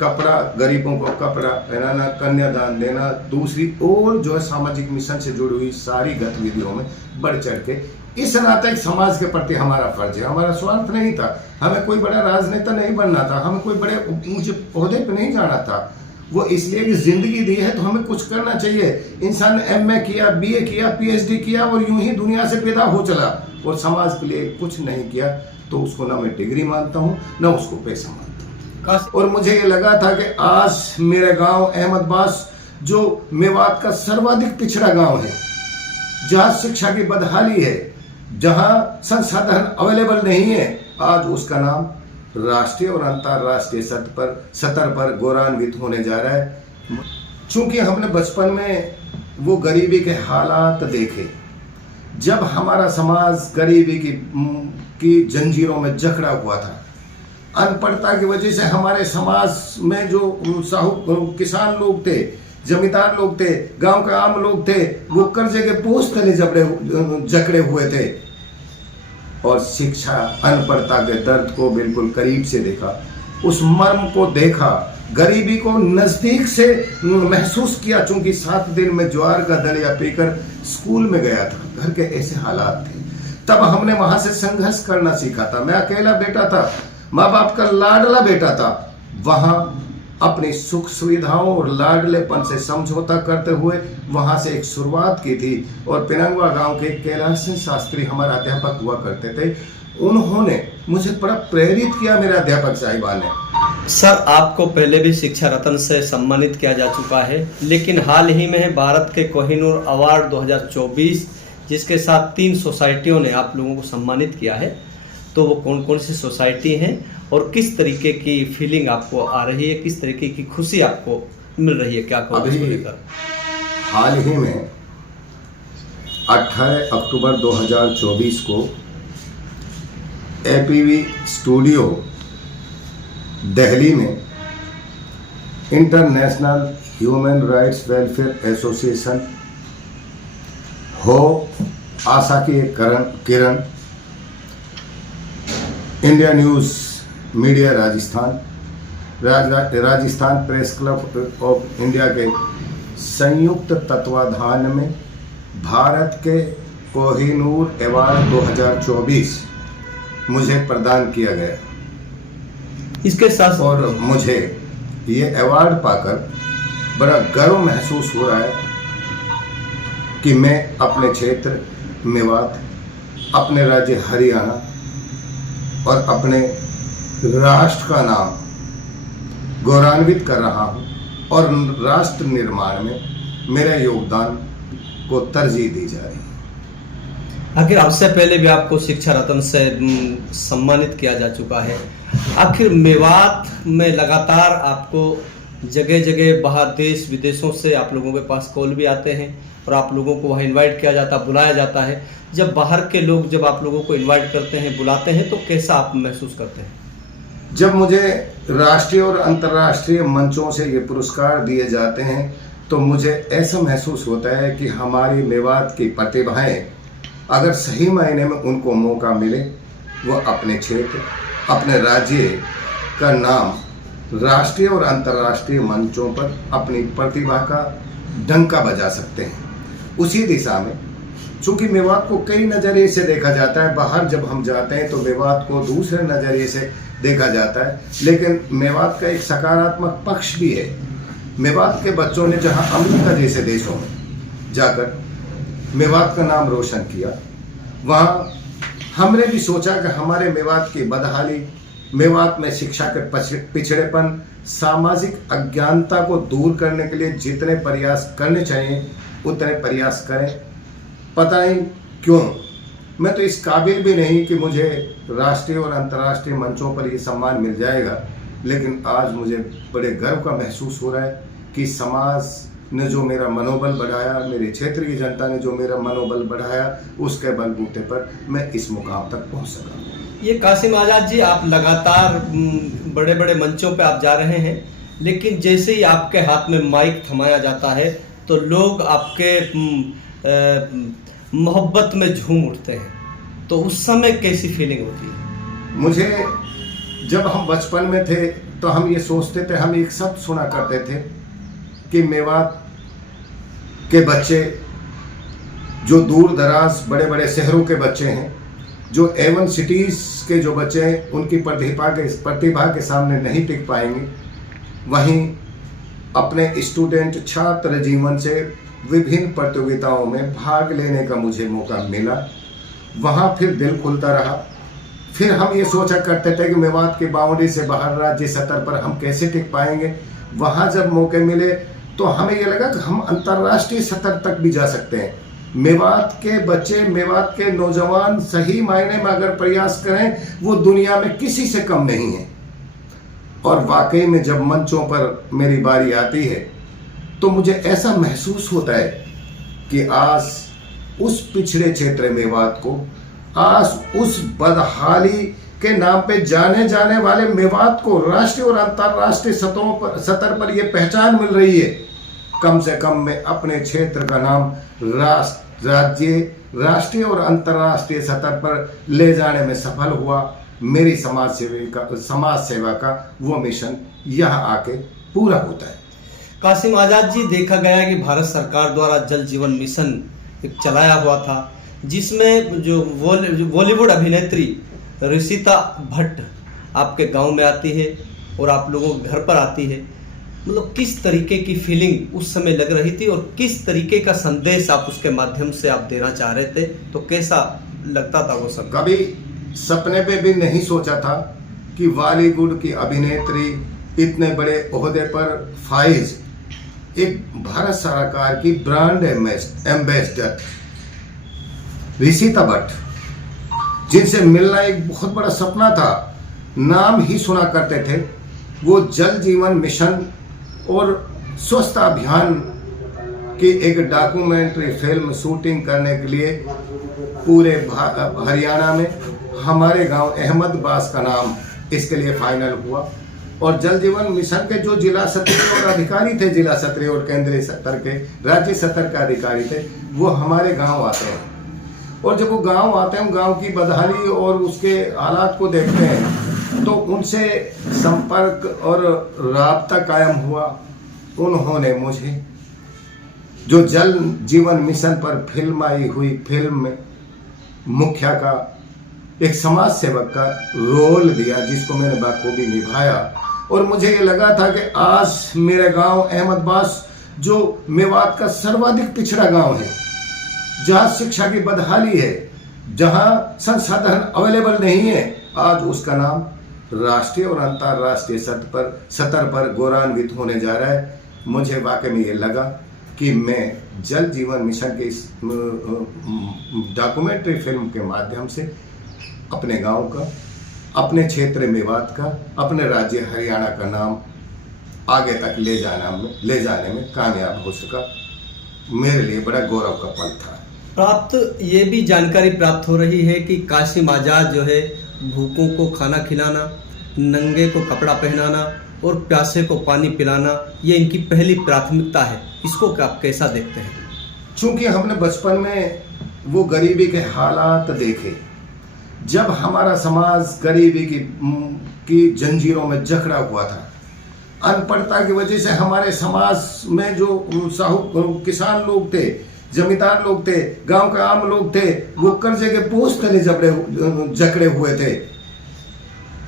कपड़ा, गरीबों को कपड़ा पहनाना, कन्यादान देना, दूसरी और जो है सामाजिक मिशन से जुड़ी हुई सारी गतिविधियों में बढ़ चढ़ के इस नाते समाज के प्रति हमारा फर्ज है। हमारा स्वार्थ नहीं था, हमें कोई बड़ा राजनेता नहीं बनना था, हमें कोई बड़े ऊंचे ओहदे पे नहीं जाना था। वो इसलिए कि जिंदगी दी है तो हमें कुछ करना चाहिए। इंसान ने एमए किया, बीए किया, पीएचडी किया और यूं ही दुनिया से पैदा हो चला और समाज के लिए कुछ नहीं किया, तो उसको ना मैं डिग्री मानता हूँ ना उसको पैसा मानता हूँ। और मुझे ये लगा था कि आज मेरे गांव अहमदाबाद जो मेवात का सर्वाधिक पिछड़ा गांव है, जहां शिक्षा की बदहाली है, जहां संसाधन अवेलेबल नहीं है, आज उसका नाम राष्ट्रीय और अंतर्राष्ट्रीय सतह पर गौरवान्वित होने जा रहा है। चूंकि हमने बचपन में वो गरीबी के हालात देखे, जब हमारा समाज गरीबी की जंजीरों में जकड़ा हुआ था, अनपढ़ता की वजह से हमारे समाज में जो किसान लोग थे, जमींदार लोग थे, गांव के आम लोग थे, वो कर्जे के बोझ तले जकड़े हुए थे। और शिक्षा अनपढ़ता के दर्द को बिल्कुल करीब से देखा, उस मर्म को देखा, गरीबी को नजदीक से महसूस किया। चूंकि 7 दिन में ज्वार का दलिया पीकर स्कूल में गया था, घर के ऐसे हालात थे, तब हमने वहां से संघर्ष करना सीखा था। मैं अकेला बेटा था, माँ बाप का लाडला बेटा था, वहां अपनी सुख सुविधाओं और लाडलेपन से समझौता करते हुए वहां से एक शुरुआत की थी। और पिनंगवा गांव के कैलाश सिंह शास्त्री हमारे अध्यापक हुआ करते थे, उन्होंने मुझे बड़ा प्रेरित किया, मेरे अध्यापक साहिबान ने। सर, आपको पहले भी शिक्षा रत्न से सम्मानित किया जा चुका है, लेकिन हाल ही में भारत के कोहिनूर अवार्ड 2024, जिसके साथ 3 सोसाइटियों ने आप लोगों को सम्मानित किया है, तो वो कौन कौन सी सोसाइटी हैं और किस तरीके की फीलिंग आपको आ रही है, किस तरीके की खुशी आपको मिल रही है, क्या कहोगे इसको लेकर? हाल ही में 18 अक्टूबर 2024 को एपीवी स्टूडियो दिल्ली में international human rights welfare association हो आशा की एक किरण, India news media Rajasthan press club of India के संयुक्त तत्वाधान में भारत के कोहिनूर अवार्ड 2024 मुझे प्रदान किया गया। इसके साथ और मुझे ये अवार्ड पाकर बड़ा गर्व महसूस हो रहा है कि मैं अपने क्षेत्र मेवात, अपने राज्य हरियाणा और अपने राष्ट्र का नाम गौरवान्वित कर रहा हूँ और राष्ट्र निर्माण में मेरे योगदान को तरजीह दी जा रही है। आखिर आपसे पहले भी आपको शिक्षा रत्न से सम्मानित किया जा चुका है। आखिर मेवात में लगातार आपको जगह जगह बाहर देश विदेशों से आप लोगों के पास कॉल भी आते हैं और आप लोगों को वहाँ इनवाइट किया जाता, बुलाया जाता है। जब बाहर के लोग जब आप लोगों को इनवाइट करते हैं, बुलाते हैं, तो कैसा आप महसूस करते हैं? जब मुझे राष्ट्रीय और अंतर्राष्ट्रीय मंचों से ये पुरस्कार दिए जाते हैं तो मुझे ऐसा महसूस होता है कि हमारी मेवात की प्रतिभाएं, अगर सही मायने में उनको मौका मिले, वो अपने क्षेत्र, अपने राज्य का नाम राष्ट्रीय और अंतर्राष्ट्रीय मंचों पर अपनी प्रतिभा का डंका बजा सकते हैं। उसी दिशा में, चूंकि मेवात को कई नज़रिए से देखा जाता है, बाहर जब हम जाते हैं तो मेवात को दूसरे नज़रिए से देखा जाता है, लेकिन मेवात का एक सकारात्मक पक्ष भी है। मेवात के बच्चों ने जहां अमेरिका जैसे देशों में जाकर मेवात का नाम रोशन किया, वहाँ हमने भी सोचा कि हमारे मेवात की बदहाली, मेवात में शिक्षा के पिछड़ेपन, सामाजिक अज्ञानता को दूर करने के लिए जितने प्रयास करने चाहिए उतने प्रयास करें। पता नहीं क्यों मैं तो इस काबिल भी नहीं कि मुझे राष्ट्रीय और अंतर्राष्ट्रीय मंचों पर ये सम्मान मिल जाएगा, लेकिन आज मुझे बड़े गर्व का महसूस हो रहा है कि समाज ने जो मेरा मनोबल बढ़ाया, मेरे क्षेत्र की जनता ने जो मेरा मनोबल बढ़ाया, उसके बलबूते पर मैं इस मुकाम तक पहुंच सका। ये कासिम आज़ाद जी, आप लगातार बड़े बड़े मंचों पे आप जा रहे हैं, लेकिन जैसे ही आपके हाथ में माइक थमाया जाता है तो लोग आपके मोहब्बत में झूम उठते हैं, तो उस समय कैसी फीलिंग होती है? मुझे जब हम बचपन में थे तो हम ये सोचते थे, हम एक शब्द सुना करते थे कि मेवात के बच्चे जो दूर दराज बड़े बड़े शहरों के बच्चे हैं, जो A1 सिटीज़ के जो बच्चे हैं, उनकी प्रतिभा के सामने नहीं टिक पाएंगे। वहीं अपने स्टूडेंट छात्र जीवन से विभिन्न प्रतियोगिताओं में भाग लेने का मुझे मौका मिला। वहाँ फिर दिल खुलता रहा। फिर हम ये सोचा करते थे कि मेवात की बाउंड्री से बाहर राज्य स्तर पर हम कैसे टिक पाएंगे। वहाँ जब मौके मिले तो हमें ये लगा कि हम अंतर्राष्ट्रीय स्तर तक भी जा सकते हैं। मेवात के बच्चे, मेवात के नौजवान सही मायने में अगर प्रयास करें, वो दुनिया में किसी से कम नहीं है। और वाकई में जब मंचों पर मेरी बारी आती है तो मुझे ऐसा महसूस होता है कि आज उस पिछड़े क्षेत्र मेवात को, आज उस बदहाली के नाम पे जाने जाने वाले मेवात को राष्ट्रीय और अंतर्राष्ट्रीय स्तर पर यह पहचान मिल रही है। कम से कम मैं अपने क्षेत्र का नाम राष्ट्रीय और अंतर्राष्ट्रीय स्तर पर ले जाने में सफल हुआ। मेरी समाज सेवा का वो मिशन यहाँ आके पूरा होता है। कासिम आजाद जी, देखा गया कि भारत सरकार द्वारा जल जीवन मिशन एक चलाया हुआ था, जिसमें जो बॉलीवुड अभिनेत्री ऋषिता भट्ट आपके गांव में आती है और आप लोगों के घर पर आती है। मतलब किस तरीके की फीलिंग उस समय लग रही थी और किस तरीके का संदेश आप उसके माध्यम से आप देना चाह रहे थे, तो कैसा लगता था वो सब? कभी सपने पे भी नहीं सोचा था कि बॉलीवुड की अभिनेत्री, इतने बड़े ओहदे पर फाइज, एक भारत सरकार की ब्रांड एम्बेसडर ऋषिता भट्ट, जिनसे मिलना एक बहुत बड़ा सपना था, नाम ही सुना करते थे। वो जल जीवन मिशन और स्वच्छता अभियान की एक डॉक्यूमेंट्री फिल्म शूटिंग करने के लिए पूरे हरियाणा में हमारे गांव अहमदाबाद का नाम इसके लिए फाइनल हुआ। और जल जीवन मिशन के जो जिला स्तरीय और अधिकारी थे, जिला स्तरीय और केंद्रीय स्तर के, राज्य स्तर के अधिकारी थे, वो हमारे गांव आते हैं। और जब वो गांव आते हैं, गांव की बदहाली और उसके हालात को देखते हैं, तो उनसे संपर्क और राब्ता कायम हुआ। उन्होंने मुझे जो जल जीवन मिशन पर फिल्माई हुई फिल्म में मुखिया का, एक समाज सेवक का रोल दिया, जिसको मैंने बखूबी निभाया। और मुझे ये लगा था कि आज मेरे गांव अहमदाबाद, जो मेवात का सर्वाधिक पिछड़ा गांव है, जहां शिक्षा की बदहाली है, जहां संसाधन अवेलेबल नहीं है, आज उसका नाम राष्ट्रीय और अंतर्राष्ट्रीय स्तर पर गौरवान्वित होने जा रहा है। मुझे वाकई में ये लगा कि मैं जल जीवन मिशन के इस डॉक्यूमेंट्री फिल्म के माध्यम से अपने गांव का, अपने क्षेत्र मेवात का, अपने राज्य हरियाणा का नाम आगे तक ले जाने में कामयाब हो सका। मेरे लिए बड़ा गौरव का पल था। ये भी जानकारी प्राप्त हो रही है कि कासिम आजाद जो है, भूखों को खाना खिलाना, नंगे को कपड़ा पहनाना और प्यासे को पानी पिलाना, ये इनकी पहली प्राथमिकता है। इसको आप कैसा देखते हैं? चूंकि हमने बचपन में वो गरीबी के हालात देखे, जब हमारा समाज गरीबी की जंजीरों में जकड़ा हुआ था, अनपढ़ता की वजह से हमारे समाज में जो किसान लोग थे, जमींदार लोग थे, गांव के आम लोग थे, वो कर्जे के बोझ तले जकड़े हुए थे।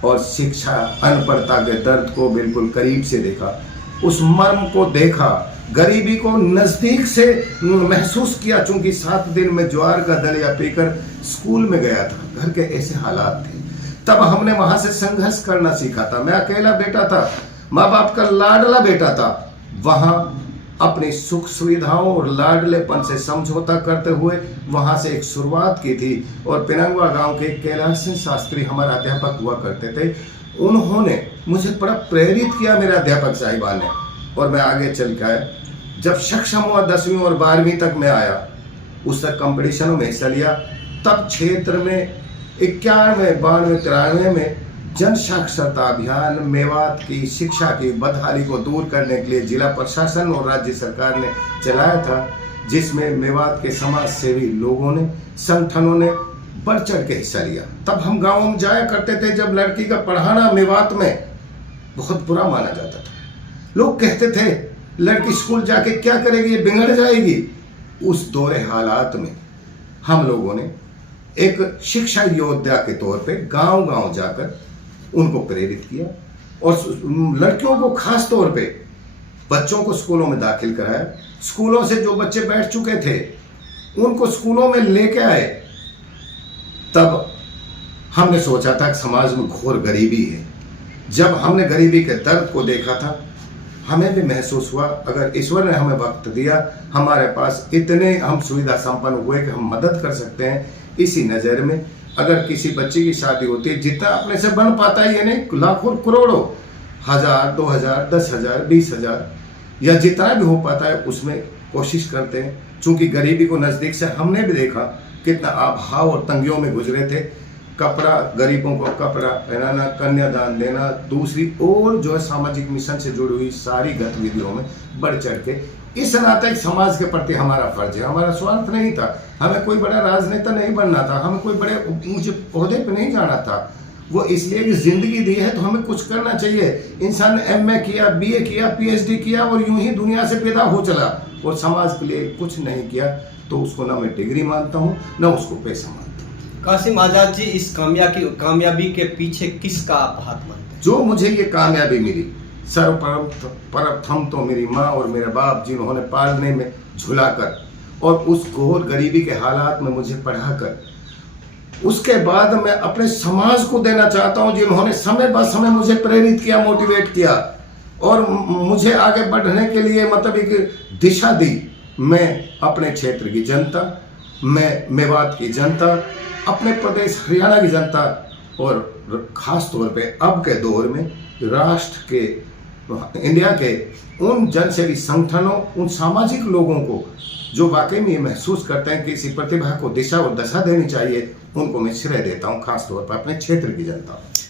और शिक्षा, अनपढ़ता के दर्द को बिल्कुल करीब से देखा, उस मर्म को देखा, गरीबी को नजदीक से महसूस किया। चूंकि 7 दिन में ज्वार का दलिया पीकर स्कूल में गया था, घर के ऐसे हालात थे, तब हमने वहां से संघर्ष करना सीखा था। मैं अकेला बेटा था, माँ बाप का लाडला बेटा था। वहां अपनी सुख सुविधाओं और लाडलेपन से समझौता करते हुए वहां से एक शुरुआत की थी। और पिनंगवा गांव के कैलाश सिंह शास्त्री हमारे अध्यापक हुआ करते थे, उन्होंने मुझे बड़ा प्रेरित किया, मेरे अध्यापक साहिबान ने। और मैं आगे चल के आया, जब सक्षम हुआ 10वीं और 12वीं तक मैं आया, उस तक कंपटीशनों में हिस्सा लिया। तब क्षेत्र में 91, 92, 93 में जन साक्षरता अभियान, मेवात की शिक्षा की बदहाली को दूर करने के लिए जिला प्रशासन और राज्य सरकार ने चलाया था, जिसमें मेवात के समाज सेवी लोगों ने, संगठनों ने बढ़ चढ़ के हिस्सा लिया। तब हम गाँव में जाया करते थे, जब लड़की का पढ़ाना मेवात में बहुत बुरा माना जाता था। लोग कहते थे लड़की स्कूल जाके क्या करेगी, ये बिगड़ जाएगी। उस दौरे हालात में हम लोगों ने एक शिक्षा योद्धा के तौर पे गांव गांव जाकर उनको प्रेरित किया और लड़कियों को खास तौर पे बच्चों को स्कूलों में दाखिल कराया। स्कूलों से जो बच्चे बैठ चुके थे उनको स्कूलों में लेके आए। तब हमने सोचा था कि समाज में घोर गरीबी है। जब हमने गरीबी के दर्द को देखा था हमें भी महसूस हुआ अगर ईश्वर ने हमें वक्त दिया, हमारे पास इतने हम सुविधा संपन्न हुए कि हम मदद कर सकते हैं। इसी नज़र में अगर किसी बच्चे की शादी होती है, जितना अपने से बन पाता है, ये नहीं लाखों करोड़ों, 1000, 2000, 10,000, 20,000 या जितना भी हो पाता है उसमें कोशिश करते हैं। चूंकि गरीबी को नज़दीक से हमने भी देखा, कितना अभाव और तंगियों में गुजरे थे। कपड़ा, गरीबों को कपड़ा पहनाना, कन्यादान देना, दूसरी और जो है सामाजिक मिशन से जुड़ी हुई सारी गतिविधियों में बढ़ चढ़ के इस नाते एक समाज के प्रति हमारा फर्ज है। हमारा स्वार्थ नहीं था, हमें कोई बड़ा राजनेता नहीं बनना था, हमें कोई बड़े ऊंचे ओहदे पे नहीं जाना था। वो इसलिए कि जिंदगी दी है तो हमें कुछ करना चाहिए। इंसान ने MA किया, BA किया, PhD किया और यूं ही दुनिया से पैदा हो चला और समाज के लिए कुछ नहीं किया, तो उसको ना मैं डिग्री मानता हूँ ना उसको पैसा मानता हूँ। कासिम आजाद जी, इस कामयाबी के पीछे किसका आप हाथ मानते हैं? जो मुझे ये कामयाबी मिली, सर्वप्रथम तो मेरी माँ और मेरे बाप जिन्होंने पालने में झुलाकर और उस घोर गरीबी के हालात में मुझे पढ़ाकर, उसके बाद मैं अपने समाज को देना चाहता हूं जिन्होंने समय ब समय मुझे प्रेरित किया, मोटिवेट किया और मुझे आगे बढ़ने के लिए मतलब एक दिशा दी। मैं अपने क्षेत्र की जनता, मैं मेवात की जनता, अपने प्रदेश हरियाणा की जनता और खास तौर पे अब के दौर में राष्ट्र के, इंडिया के उन जनसेवी संगठनों, उन सामाजिक लोगों को जो वाकई में ये महसूस करते हैं कि इसी प्रतिभा को दिशा और दशा देनी चाहिए, उनको मैं श्रेय देता हूँ, खास तौर पर अपने क्षेत्र की जनता।